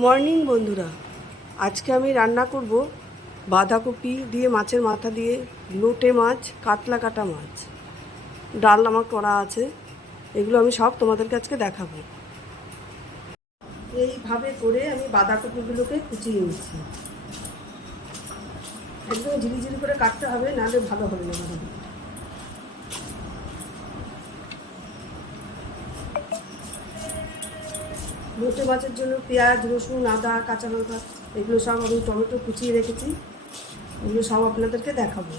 Morning বন্ধুরা, আজকে আমি রান্না করব বাঁধাকপি দিয়ে মাছের মাথা দিয়ে লোটে মাছ, কাতলা কাটা মাছ। ডাল আমার করা আছে, এগুলো আমি সব তোমাদেরকে আজকে দেখাবো। এইভাবে করে আমি বাঁধাকপিগুলোকে কুচিয়ে নিচ্ছি। একদম ঝিরিঝিরি করে কাটতে হবে, নাহলে ভালো হবে না বাঁধাকপি। লোটে মাছের জন্য পেঁয়াজ, রসুন, আদা, কাঁচা লঙ্কা এগুলো সব আমি টমেটো কুচিয়ে রেখেছি, এগুলো সব আপনাদেরকে দেখাবো।